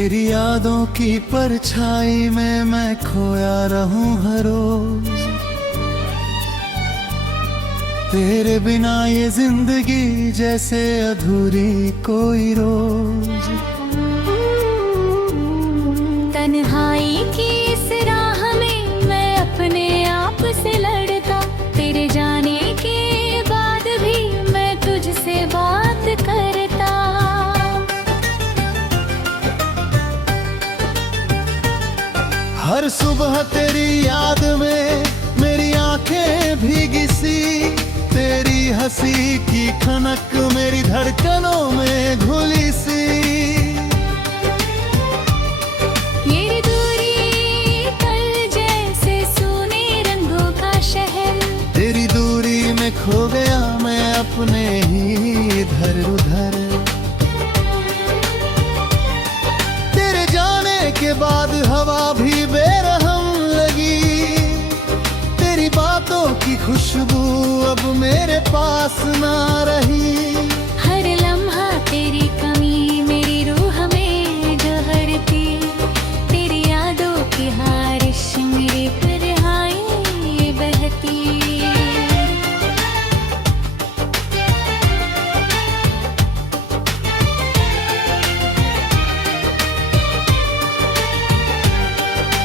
तेरी यादों की परछाई में मैं खोया रहूं हर रोज। तेरे बिना ये जिंदगी जैसे अधूरी कोई रोज। तन्हाई की इस राह में मैं अपने आप से लड़ता, तेरे जाने के बाद भी मैं तुझसे बात करता। हर सुबह तेरी याद में मेरी आंखें भीगी सी, तेरी हंसी की खनक मेरी धड़कनों में घुली सी। मेरी दूरी कल जैसे सोने रंगों का शहर, तेरी दूरी में खो गया मैं अपने ही इधर उधर। तेरे जाने के बाद हवा भी बेरहम लगी, तेरी बातों की खुशबू अब मेरे पास ना रही। हर लम्हा तेरी कमी मेरी रूह में जहरती, तेरी यादों की हारिश मेरे तन्हाई बहती।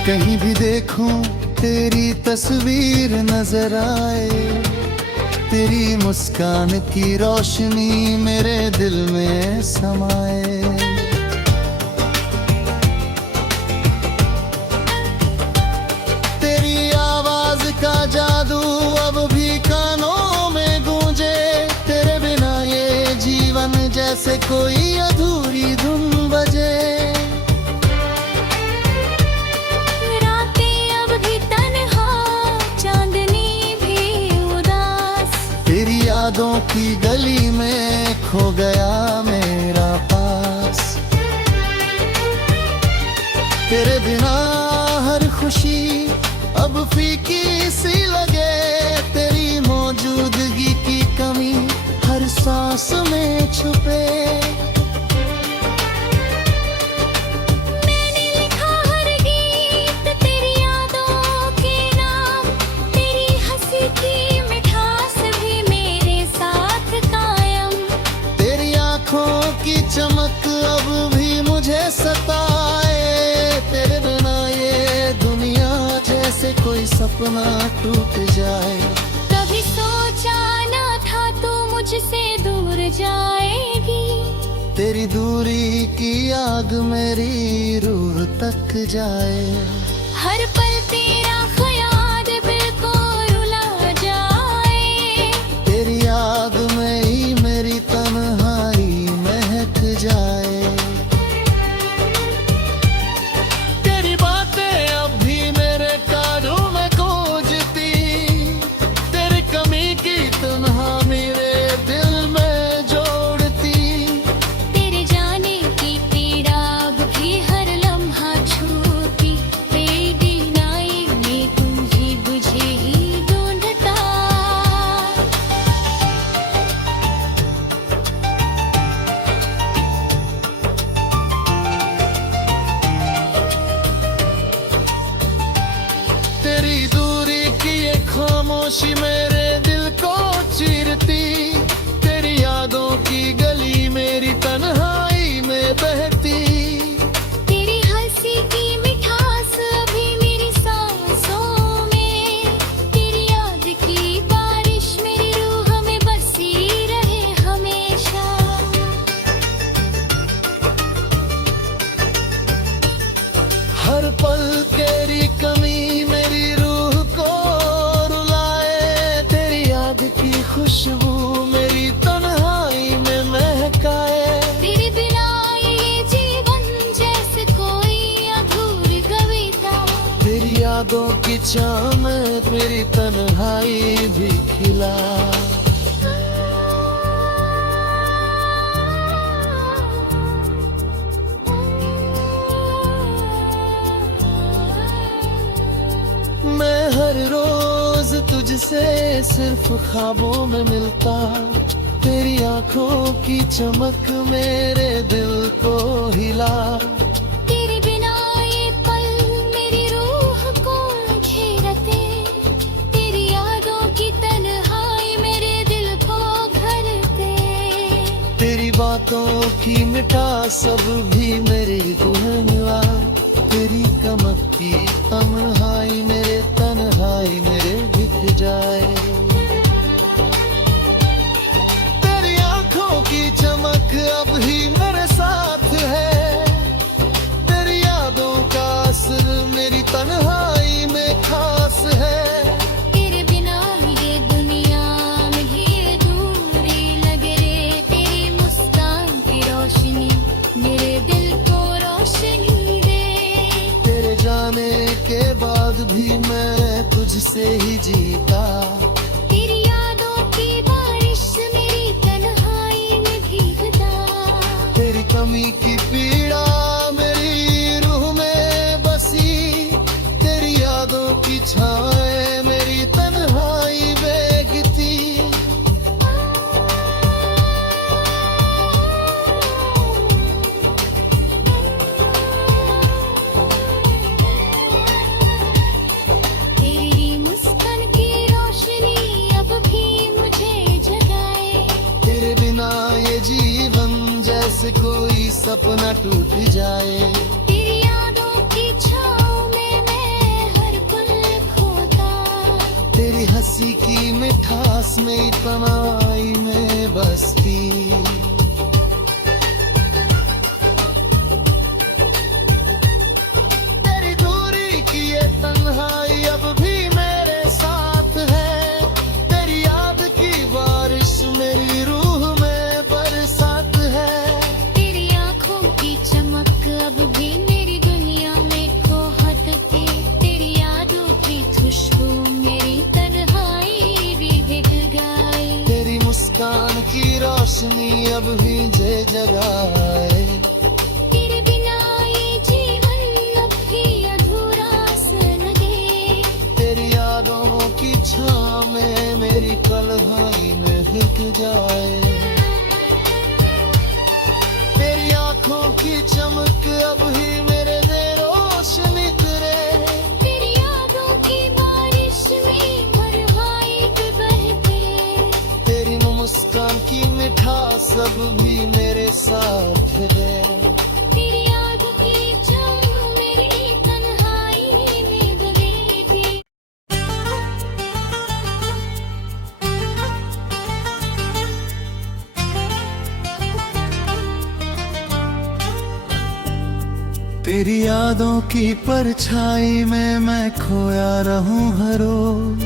कहीं भी देखूं तेरी तस्वीर नजर आए, तेरी मुस्कान की रोशनी मेरे दिल में समाए। तेरी आवाज का जादू अब भी कानों में गूंजे, तेरे बिना ये जीवन जैसे कोई अधूरी धुन बजे। यादों की गली में खो गया मेरा पास, तेरे बिना हर खुशी अब फीकी सी लगे। तेरी मौजूदगी की कमी हर सांस में छुपे। की चमक अब भी मुझे सताए, तेरे बिना ये दुनिया जैसे कोई सपना टूट जाए। कभी सोचा ना था तू मुझसे दूर जाएगी, तेरी दूरी की आग मेरी रूह तक जाए। हर पल तेरा ख्याल दिल को रुला जाए, तेरी याद में ही मेरी तन्हाई जाए। तेरी बातें अब भी मेरे कानों में गूंजती, तेरी कमी की तन्हा मेरे दिल में जोड़ती। तेरे जाने की पीड़ा अब भी हर लम्हा छूती, तेरी नाई में तुझे बुझे ही ढूंढता। तेरी दूरी की ये खामोशी मेरे दिल को चीरती, तेरी यादों की गली मेरी तन्हाई में बहती। तेरी हंसी की मिठास अभी मेरी सांसों में, तेरी याद की बारिश मेरी रूह में बसी रहे हमेशा। हर पल तेरी कमी मेरी रूह को रुलाए, तेरी याद की खुशबू मेरी तन्हाई में महकाए। तेरे बिना ये जीवन जैसे कोई अधूरी कविता, तेरी यादों की छाँव में मेरी तन्हाई भी खिला। मैं हर रोज तुझसे सिर्फ ख्वाबों में मिलता, तेरी आंखों की चमक मेरे दिल को हिला। यादों की मिठास अब भी मेरी दुल्हनिया, तेरी कमर की तन्हाई मेरे तन्हाई मेरे बिक जाए। तेरी आंखों की चमक अब भी मेरे साथ है, तेरी यादों का असर मेरी तन्हाई में खास है। तेरे बिना ये दुनिया में ही अधूरी लगे रे, तेरी मुस्कान की रोशनी मेरे दिल को रोशनी दे। तेरे जाने के बाद भी मैं तुझसे ही जीता, तेरी यादों की बारिश मेरी तन्हाई में भीगता। तेरी कमी की पीड़ा मेरी रूह में बसी, तेरी यादों की छाएं मेरी तन्हाई बेगती। तेरी मुस्कान की रोशनी अब भी मुझे जगाए। तेरे बिना ये जीवन जैसे कोई सपना टूट जाए। तेरी यादों की छाँव में मैं हर पल खोता। तेरी हंसी की मिठास में तन्हाई में बसती। तेरी दूरी की ये तन्हाई अब भी मेरे साथ है, तेरी याद की बारिश मेरी रूह में बरसात है। तेरी आँखों की चमक अब भी मेरी दुनिया में खो हटती। तेरी यादों की खुशबू मेरी तन्हाई भी भीग गई। तेरी मुस्कान की रोशनी अब भी जे जगाए। तेरे बिना ये जीवन अब भी अधूरा सा लगे। तेरी यादों की छाँव में मेरी तन्हाई में बिक जाए। तेरी आंखों की चमक अब ही मेरे दे रोशनी करे। तेरी यादों की बारिश में हर वाइब बहते। तेरी मुस्कान की मिठास अब भी मेरे साथ है। तेरी यादों की जम मेरी तन्हाई में बगेगी। तेरी यादों की परछाई में मैं खोया रहूं हर रोज,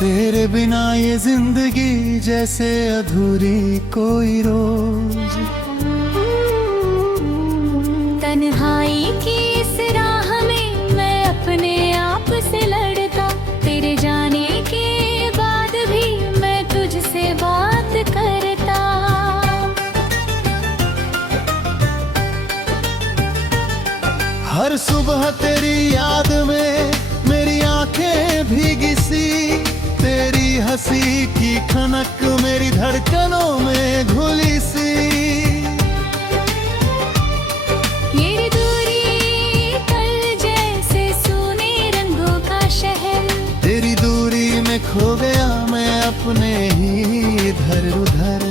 तेरे बिना ये जिंदगी जैसे अधूरी कोई रोज। तन्हाई की इस राह में मैं अपने आप से लड़ता। तेरे जाने के बाद भी मैं तुझसे बात करता। हर सुबह तेरी याद में मेरी आंखें भीगी सी, तेरी हंसी की खनक मेरी धड़कनों में घुली सी। मेरी दूरी कल जैसे सोने रंगों का शहर। तेरी दूरी में खो गया मैं अपने ही इधर उधर।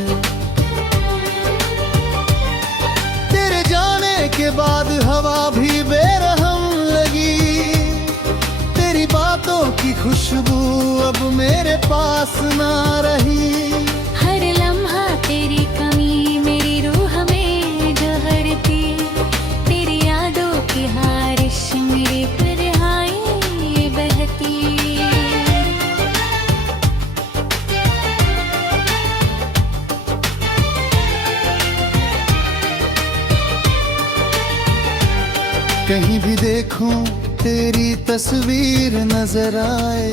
तेरे जाने के बाद हवा भी बेरहम लगी, तेरी बातों की खुशबू अब मेरे पास ना रही। हर लम्हा तेरी कमी मेरी रूह में जहरती। तेरी यादों की हारिश मेरी तन्हाई में बहती। कहीं भी देखूं तेरी तस्वीर नजर आए,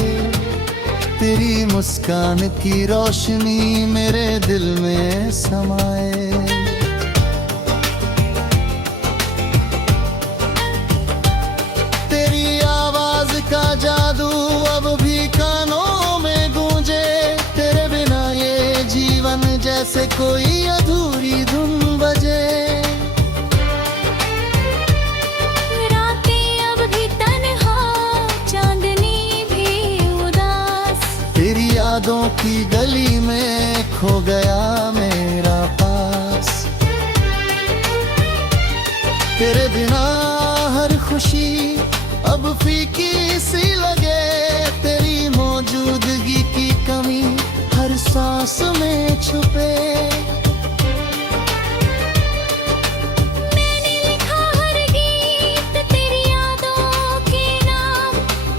तेरी मुस्कान की रोशनी मेरे दिल में समाए। तेरी आवाज का जादू अब भी कानों में गूंजे, तेरे बिना ये जीवन जैसे कोई अधूरी धुन बजे। यादों की गली में खो गया मेरा पास। तेरे बिना हर खुशी अब फीकी सी लगे, तेरी मौजूदगी की कमी हर सांस में छुपे। मैंने लिखा हर गीत तेरी यादों के नाम,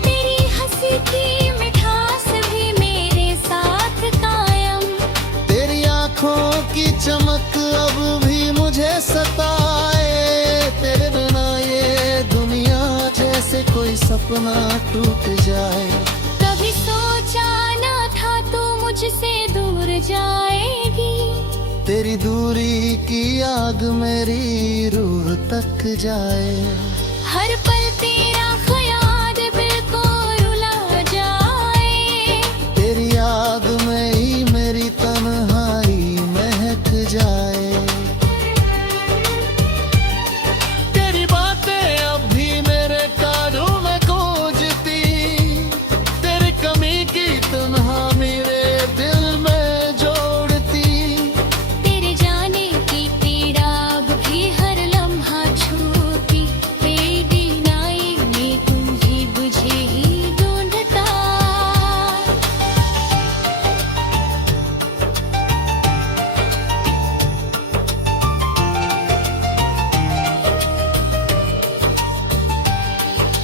तेरी हंसी की मिठास भी मेरे साथ कायम। तेरी आंखों की चमक अब भी मुझे सताए, तेरे बिना ये दुनिया जैसे कोई सपना टूट जाए। कभी सोचा न था तू मुझसे दूर जाएगी, तेरी दूरी की आग मेरी रूह तक जाए। हर पल तेरा ख्याल दिल को रुला जाए, तेरी याद में ही मेरी तन्हाई महक जाए। तेरी बातें अब भी मेरे कानों में गूंजती, तेरी कमी की तन्हा मेरे दिल में जोड़ती। तेरे जाने की पीड़ा अब भी हर लम्हा छूती, बेदिनाई में तुझे बुझे ही ढूंढता।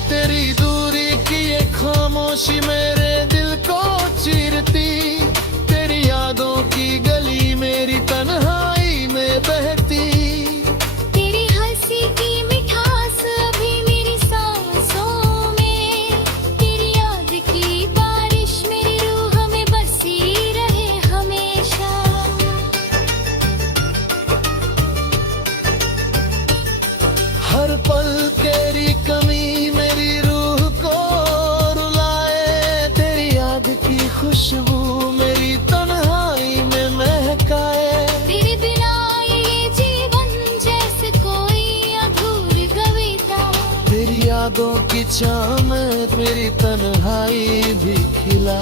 तेरी दूरी की ये खामोशी मेरे दिल को चीरती, तेरी यादों की गली मेरी तन्हाई में बहती। तेरी हंसी की मिठास अभी मेरी सांसों में, तेरी याद की बारिश मेरी रूह में बसी रहे हमेशा। हर पल तेरी कमी मेरी रूह को रुलाए, तेरी याद की खुशबू मेरी तन्हाई में महकाए। तेरे बिना ये जीवन जैसे कोई अधूरी कविता, तेरी यादों की छाँव में मेरी तन्हाई भी खिला।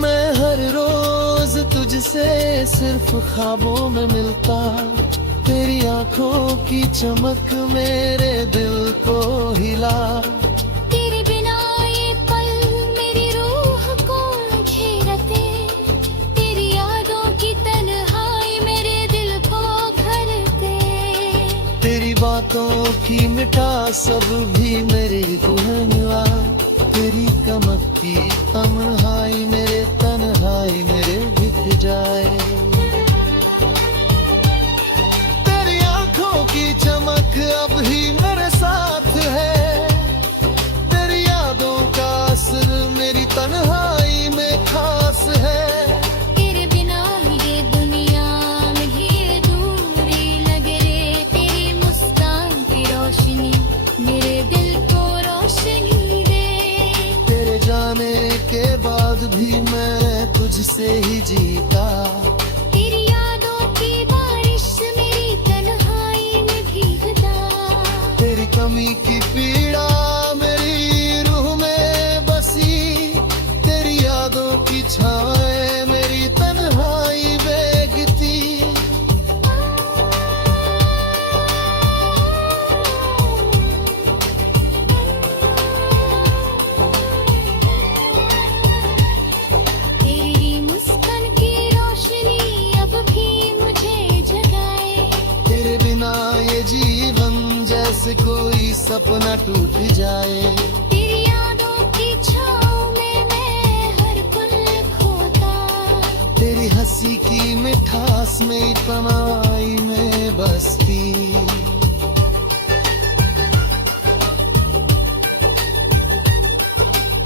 मैं हर रोज तुझसे सिर्फ ख्वाबों में मिलता, तेरी आंखों की चमक मेरे दिल को हिला। तेरे बिना ये पल मेरी रूह को घेरते, तेरी यादों की तन्हाई मेरे दिल को भरते। तेरी बातों की मिठास अब भी मेरे गुण मिला, तेरी कमक की तन्हाई मेरे बिक जाए। तेरी आंखों की चमक अब भी मेरे साथ है, तेरी यादों का असर मेरी तन्हाई में खास है। तेरे बिना ये दुनिया में ही दूरी लगे रे, तेरी मुस्कान की रोशनी मेरे दिल को रोशनी दे। तेरे जाने के बाद भी मैं तुझसे ही जीता, तेरी यादों की बारिश मेरी तन्हाई में भीगता। तेरी कमी की पीड़ा मेरी रूह में बसी, तेरी यादों की छाए मेरी तन्हाई बेगती। तेरी मुस्कान की रोशनी अब भी मुझे जगाए, तेरे बिना ये जीवन जैसे कोई सपना टूट जाए। तेरी यादों की छाँव में मैं हर पल खोता। तेरी हंसी की मिठास में तन्हाई में बसती।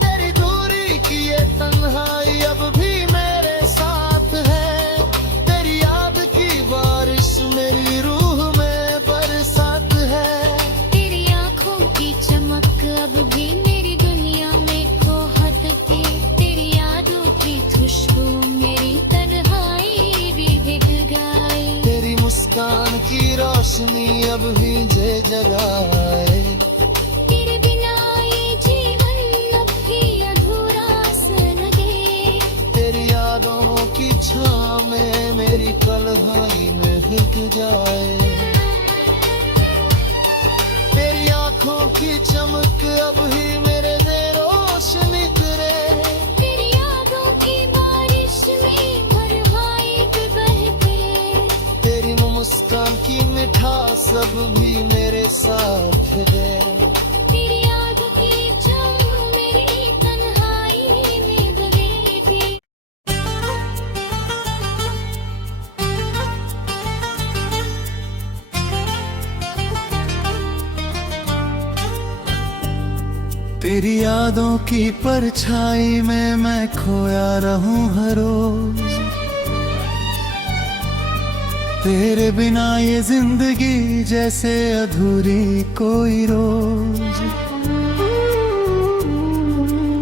तेरी दूरी की ये तन्हाई अब भी मेरे साथ है, तेरी याद की बारिश मेरी रूह में बरसात है। तेरी आंखों की चमक अब भी मेरी दुनिया में खो हटती, तेरी यादों की खुशबू मेरी तन्हाई भी भीग गई। तेरी मुस्कान की रोशनी रोशनी अब भी जे जगाए। तेरे बिना ये जीवन अब भी अधूरा सा लगे। तेरी यादों की छाँव में मेरी तन्हाई में बिक जाए। तेरी आंखों की चमक अब ही मेरे दे रोशनी करे। तेरी यादों की बारिश में हर वाइब बहके। तेरी मुस्कान की मिठास अब भी मेरे साथ है। तेरी यादों की जम मेरी तन्हाई में बहेगी। तेरी यादों की परछाई में मैं खोया रहूं हर रोज। तेरे बिना ये जिंदगी जैसे अधूरी कोई रोज।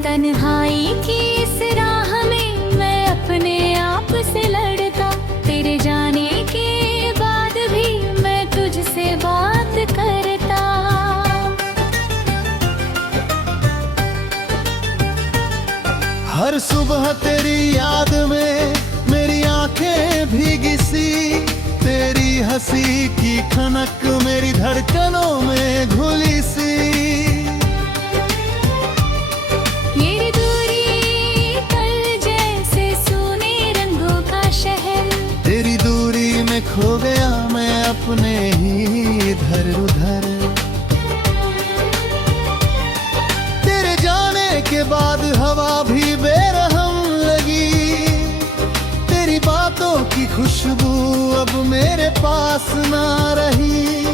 तन्हाई की इस राह में मैं अपने आप से लड़ता। तेरे जाने के बाद भी मैं तुझसे बात करता। हर सुबह तेरी याद में मेरी आंखें भीगी सी। तेरी हंसी की खनक मेरी धड़कनों में घुली सी। मेरी दूरी कल जैसे सोने रंगों का शहर। तेरी दूरी में खो गया मैं अपने ही इधर उधर। तेरे जाने के बाद हवा भी बेरहम लगी। तेरी बातों की खुशबू अब मेरे पास ना रही।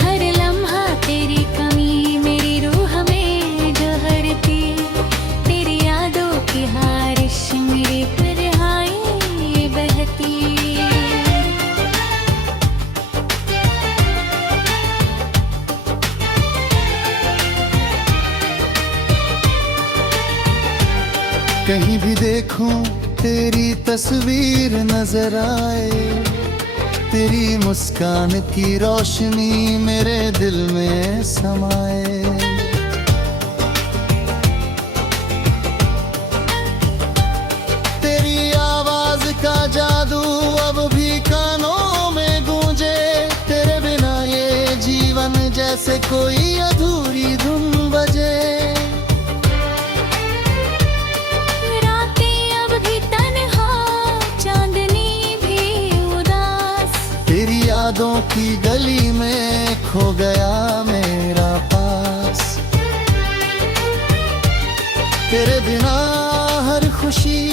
हर लम्हा तेरी कमी मेरी रूह में जहरती। तेरी यादों की हारिश मेरी तन्हाई बहती। कहीं भी देखूं तेरी तस्वीर नजर आए। तेरी मुस्कान की रोशनी मेरे दिल में समाए। तेरी आवाज का जादू अब भी कानों में गूंजे। तेरे बिना ये जीवन जैसे कोई अधूरी धुन बजे। यादों की गली में खो गया मेरा पास। तेरे बिना हर खुशी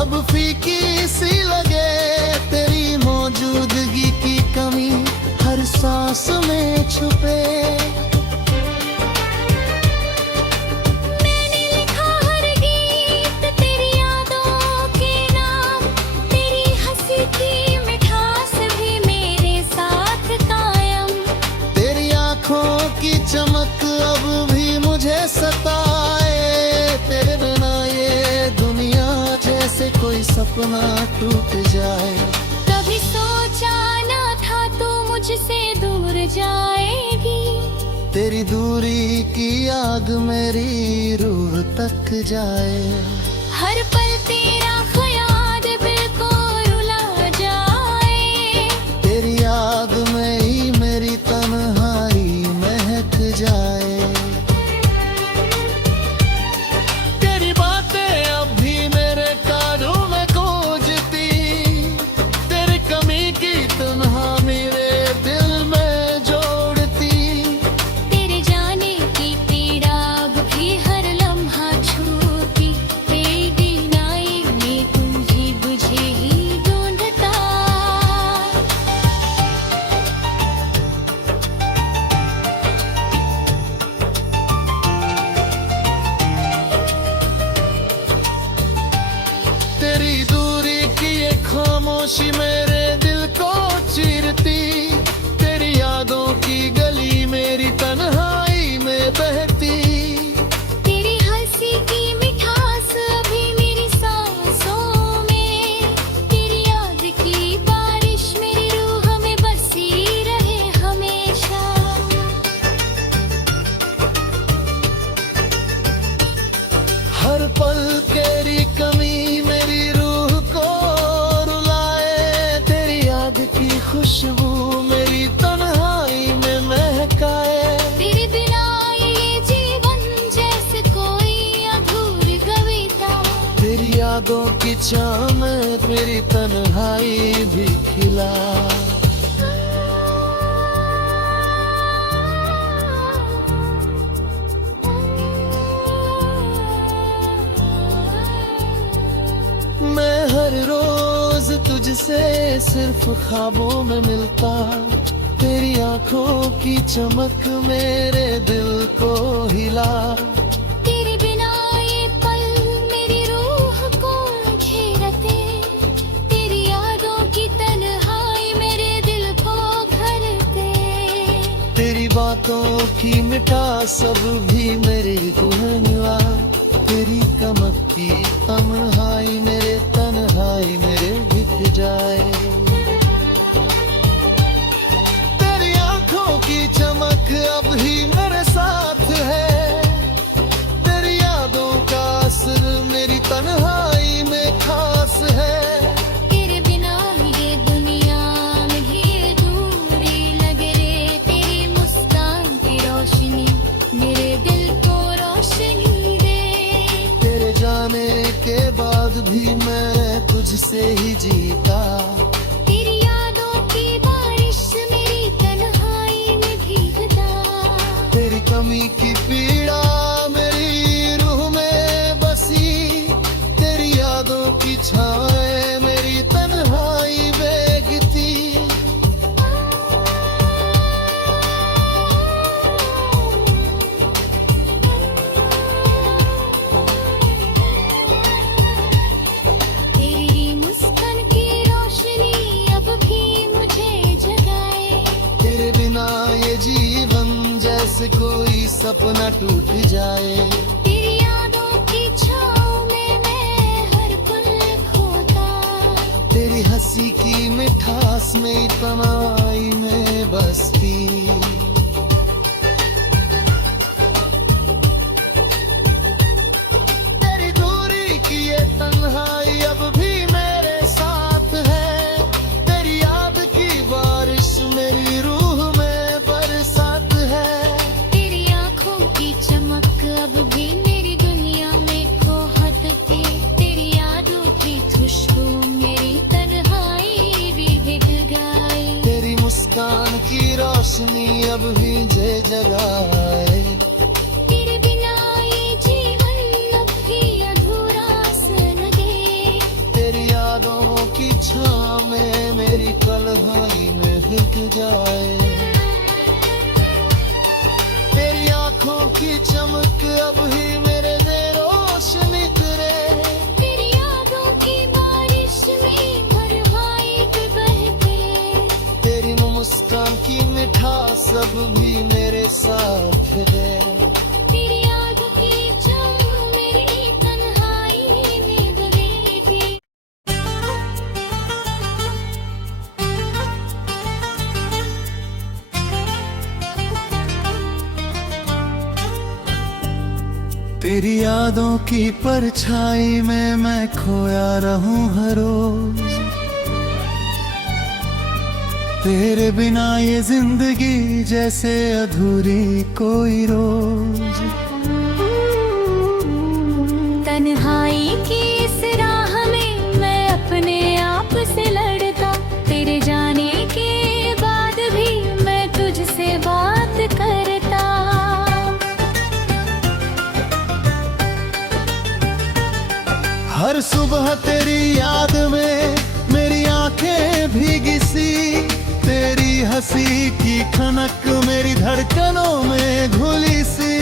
अब फीकी सी लगे। तेरी मौजूदगी की कमी हर सांस में छुपे। की चमक अब भी मुझे सताए। तेरे बिना ये दुनिया जैसे कोई सपना टूट जाए। कभी सोचा ना था तू मुझसे दूर जाएगी। तेरी दूरी की आग मेरी रूह तक जाए। हर पल तेरा ख्याल दिल को रुला जाए। तेरी याद में ही मेरी तन्हाई महक जाए। तेरी बातें अब भी मेरे कानों में गूंजती। तेरी कमी की तन्हा मेरे दिल में जोड़ती। तेरे जाने की पीड़ा अब भी हर लम्हा छूती। तेरी नाई में तुझे बुझे ही ढूंढता। तेरी दूरी की ये खामोशी मेरे दिल को चीरती। तेरी यादों की गली मेरी तन्हाई में बहती। तेरी हंसी की मिठास अभी मेरी सांसों में। तेरी याद की बारिश मेरी रूह में बसी रहे हमेशा। की छाँव में तेरी तन्हाई भी खिला। मैं हर रोज तुझसे सिर्फ ख्वाबों में मिलता, तेरी आंखों की चमक मेरे दिल को हिला। तेरे बिना ये पल मेरी रूह को घेरते, तेरी यादों की तन्हाई मेरे दिल को घरते। तेरी बातों की मिठास सब भी मेरे गुनगुना, तेरी कमक की तन्हाई मेरे बिक जाए। तेरी आंखों की चमक अब भी मेरे साथ है, तेरी यादों का असर मेरी तन्हाई में खास है। तेरे बिना ये दुनिया में भी दूरी लगे रे, तेरी मुस्कान की रोशनी मेरे दिल को रोशनी दे। तेरे जाने के बाद भी मैं तुझसे ही जीता, तेरी यादों की बारिश मेरी तन्हाई में भीगता। तेरी कमी की पीड़ा मेरी रूह में बसी, तेरी यादों की छाए मेरी तन्हाई बेगती। तेरी मुस्कान की रोशनी अब भी मुझे जगाए। तेरे बिना ये जीवन जैसे कोई सपना टूट जाए। तेरी यादों की छाँव में मैं हर पल खोता, तेरी हंसी की मिठास में तन्हाई में बसती। तेरी दूरी की ये तन्हाई अब भी मेरे साथ है, तेरी याद की बारिश मेरी रूह में बरसात है। तेरी आंखों की चमक अब भी मेरी दुनिया में खो हटती, तेरी यादों की खुशबू मेरी तन्हाई भी भीग गई। तेरी मुस्कान की रोशनी अब भी जे जगाए। तेरे बिना ये जीवन अब भी अधूरा सा लगे। तेरी यादों की छाँव में मेरी तन्हाई में बिक जाए। तेरी आंखों की चमक अब ही मेरे दे रोशनी करे। तेरी यादों की बारिश में हर वाइब बहके। तेरी मुस्कान की मिठास अब भी मेरे साथ है। तेरी यादों की छाँव मेरी तन्हाई में बहेगी। तेरी यादों की परछाई में मैं खोया रहूं हर रोज, तेरे बिना ये जिंदगी जैसे अधूरी कोई रोज। तन्हाई की इस राह में मैं अपने आप से लड़ता, तेरे जाने के बाद भी मैं तुझसे बात करता। हर सुबह तेरी याद में मेरी आंखें भीगी सी, तेरी हंसी की खनक मेरी धड़कनों में घुली सी।